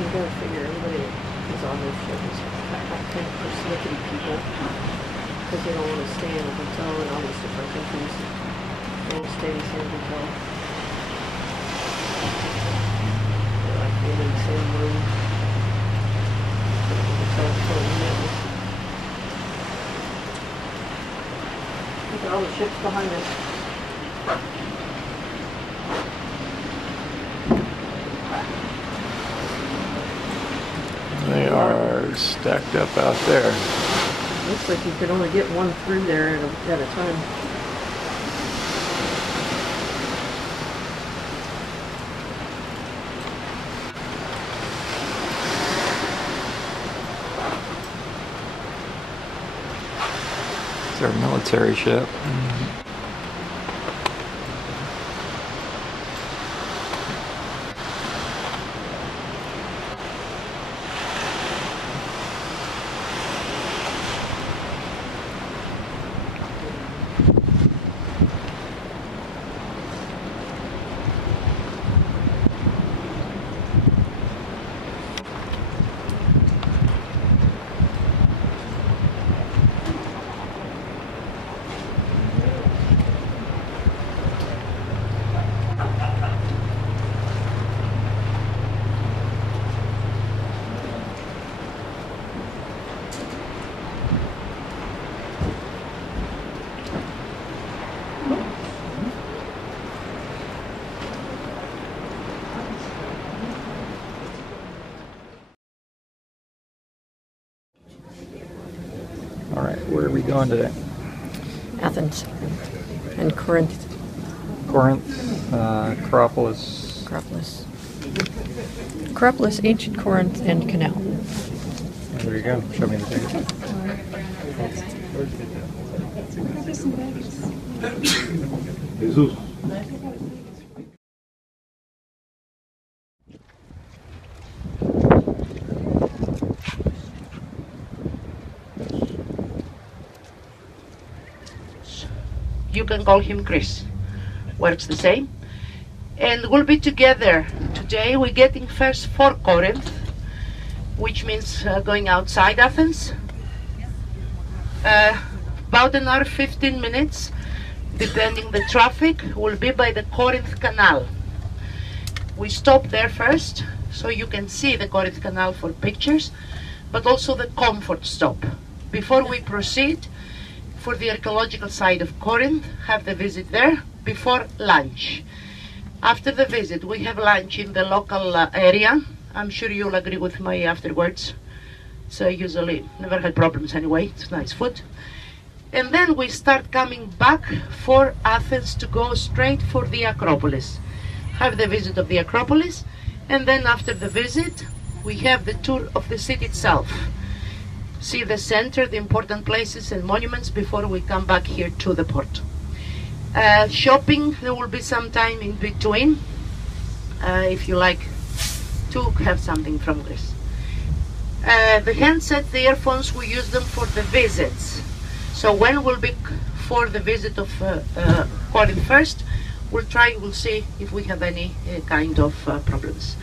you gotta figure everybody is on this ship is that kind of persnickety people because they don't want to stay in a hotel in all these different countries. They won't stay in the same hotel. They like being in the same room. The hotel's so unit. Look at all the ships behind us. They are stacked up out there. Looks like you could only get one through there at a time. It's our military ship. All right, where are we going today? Athens and Corinth. Corinth, Acropolis. Acropolis, ancient Corinth, and canal. There you go. Show me the ticket. Jesus. You can call him Chris. Works the same. And we'll be together today. We're getting first for Corinth, which means going outside Athens. About an hour, 15 minutes, depending the traffic, will be by the Corinth Canal. We stop there first, so you can see the Corinth Canal for pictures, but also the comfort stop. Before we proceed, for the archaeological side of Corinth, have the visit there before lunch. After the visit, we have lunch in the local area. I'm sure you'll agree with me afterwards. So usually, never had problems anyway. It's nice food. And then we start coming back for Athens to go straight for the Acropolis. Have the visit of the Acropolis. And then after the visit, we have the tour of the city itself. See the center, the important places and monuments before we come back here to the port. Shopping, there will be some time in between, if you like to have something from Greece. The handsets, the earphones, we use them for the visits. So when we'll be for the visit of Corinth first, we'll see if we have any kind of problems.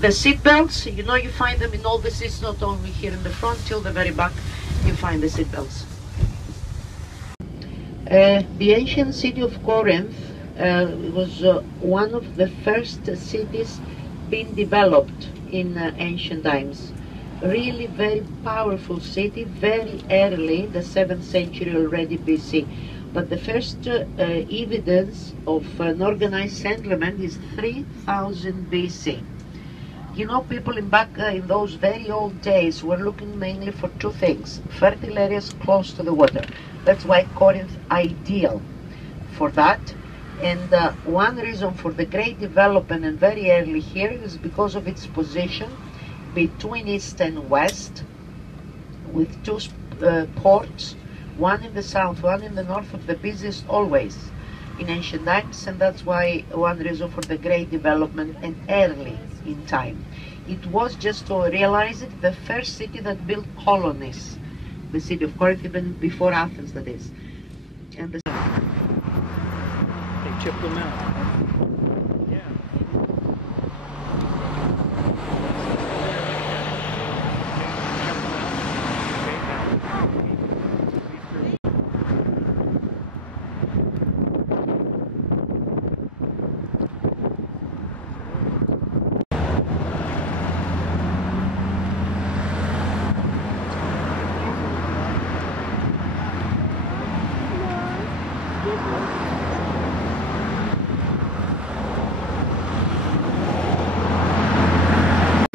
The seat belts, you know, you find them in all the seats, not only here in the front, till the very back, you find the seat belts. The ancient city of Corinth was one of the first cities being developed in ancient times. Really very powerful city, very early, the 7th century already BC. But the first evidence of an organized settlement is 3000 BC. You know, people back in those very old days were looking mainly for two things: fertile areas close to the water. That's why Corinth ideal for that. And one reason for the great development and very early here is because of its position between east and west, with two ports, one in the south, one in the north, of the busiest always in ancient times, and that's why one reason for the great development and early in time. It was, just to realize it, the first city that built colonies, the city of Corinth, even before Athens, that is. And they chipped them out. Yeah.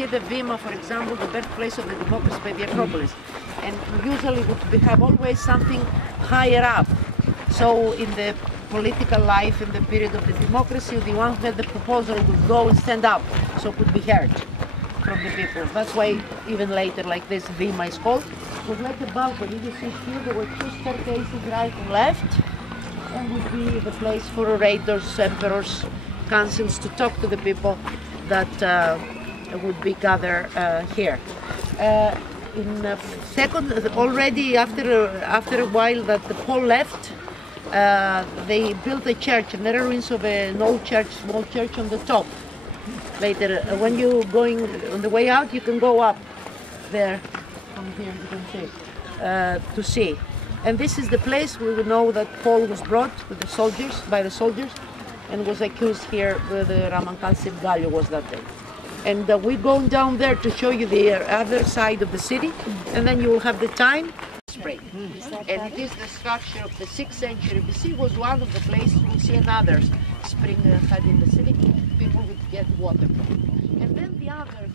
see the Vima, for example, the birthplace of the democracy by the Acropolis. And usually we have always something higher up. So in the political life, in the period of the democracy, the one who had the proposal would go and stand up, so could be heard from the people. That's why even later, like this, Vima is called. It was like a balcony. You see here, there were two staircases, right and left, and would be the place for orators, emperors, councils to talk to the people that would be gathered here. In second, already after a while that the Paul left, they built a church, and there are ruins of an old church, small church on the top. Later, when you're going on the way out, you can go up there from here. You can see to see. And this is the place we will know that Paul was brought with the soldiers, by the soldiers, and was accused here with the Roman Consul Gallio was that day. And we're going down there to show you the other side of the city, and then you will have the time. Spring. And it is the structure of the 6th century BC was one of the places we see another spring had in the city. People would get water from. And then the other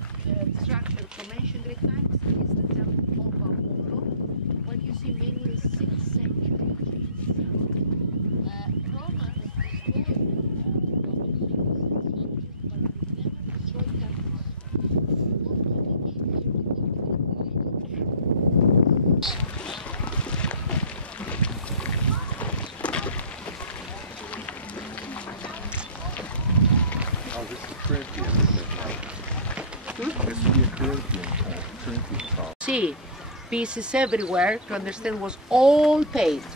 structure from ancient Greek times is the temple of Apollo, what you see mainly 6th century. Romans destroyed temples. Oh, this is Corinthian, isn't it? This would be a Corinthian call. See pieces everywhere to understand was all paved,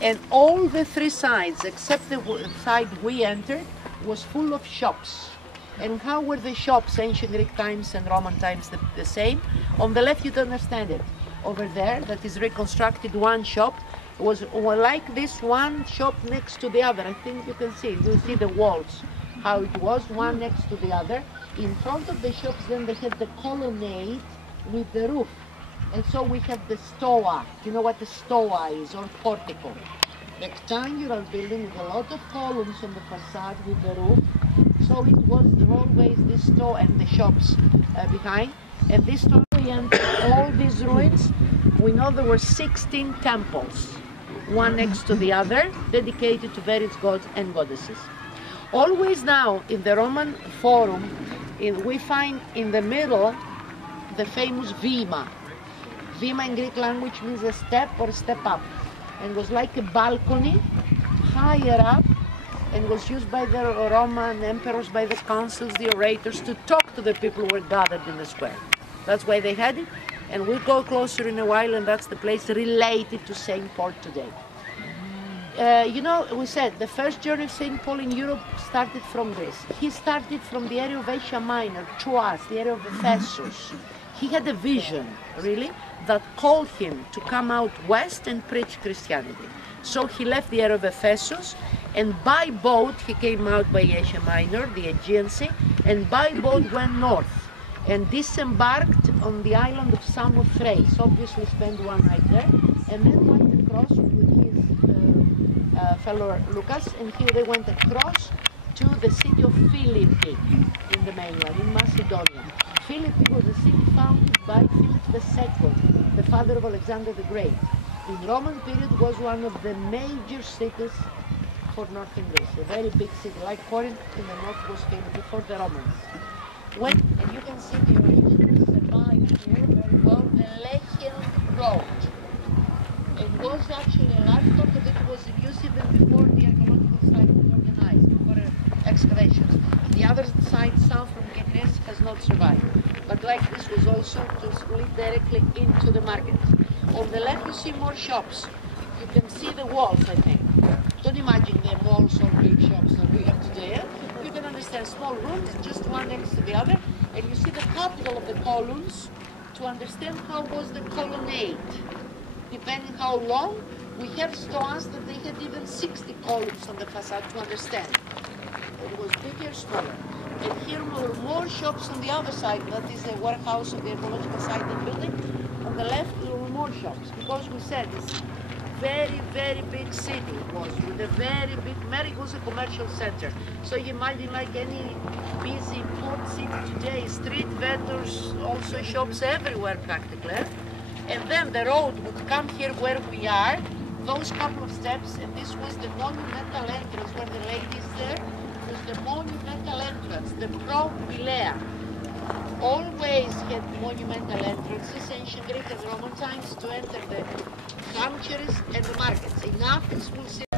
and all the three sides except the side we entered was full of shops. And how were the shops ancient Greek times and Roman times the same? On the left you don't understand it. Over there that is reconstructed one shop was like this one shop next to the other. I think you can see, you see the walls how it was one next to the other. In front of the shops then they had the colonnade with the roof. And so we have the stoa. You know what the stoa is, or portico? Rectangular building with a lot of columns on the facade with the roof. So it was always this stoa and the shops behind. And this stoa, we entered all these ruins. We know there were 16 temples, one next to the other, dedicated to various gods and goddesses. Always now in the Roman Forum, we find in the middle the famous Vima. Vima in Greek language means a step or a step up, and was like a balcony higher up, and was used by the Roman emperors, by the consuls, the orators, to talk to the people who were gathered in the square. That's why they had it, and we'll go closer in a while, and that's the place related to St. Paul today. You know, we said the first journey of St. Paul in Europe started from Greece. He started from the area of Asia Minor, Troas, the area of Ephesus. He had a vision, really, that called him to come out west and preach Christianity. So he left the area of Ephesus, and by boat he came out by Asia Minor, the Aegean Sea, and by boat went north and disembarked on the island of Samothrace, obviously spent one night there, and then went across with his fellow Lucas, and here they went across to the city of Philippi in the mainland, in Macedonia. Philippi was a city founded by Philip II, the father of Alexander the Great. In Roman period was one of the major cities for northern Greece, a very big city, like Corinth in the north was Philippi for the Romans. And you can see the origin survived here very well, the Lechian Road. It was actually a large part of it was in use even before the archaeological site was organized, before excavations. The other side south from Keknes has not survived. But like this was also to lead directly into the market. On the left you see more shops. You can see the walls, I think. Don't imagine the malls or big shops that we have today. You can understand small rooms, just one next to the other, and you see the capital of the columns to understand how was the colonnade. Depending how long, we have stones that they had even 60 columns on the facade to understand. It was bigger, smaller. And here were more shops on the other side, that is the warehouse of the archaeological site and building. On the left, there were more shops, because we said it's very, very big city it was, with a very big, Merrick was a commercial center. So you imagine like any busy port city today, street vendors, also shops everywhere practically. And then the road would come here where we are, those couple of steps, and this was the monumental entrance where the ladies there, was the monumental entrance, the Propylea. Always had monumental entrances, ancient Greek and Roman times, to enter the sanctuaries and the markets. In Athens, we'll see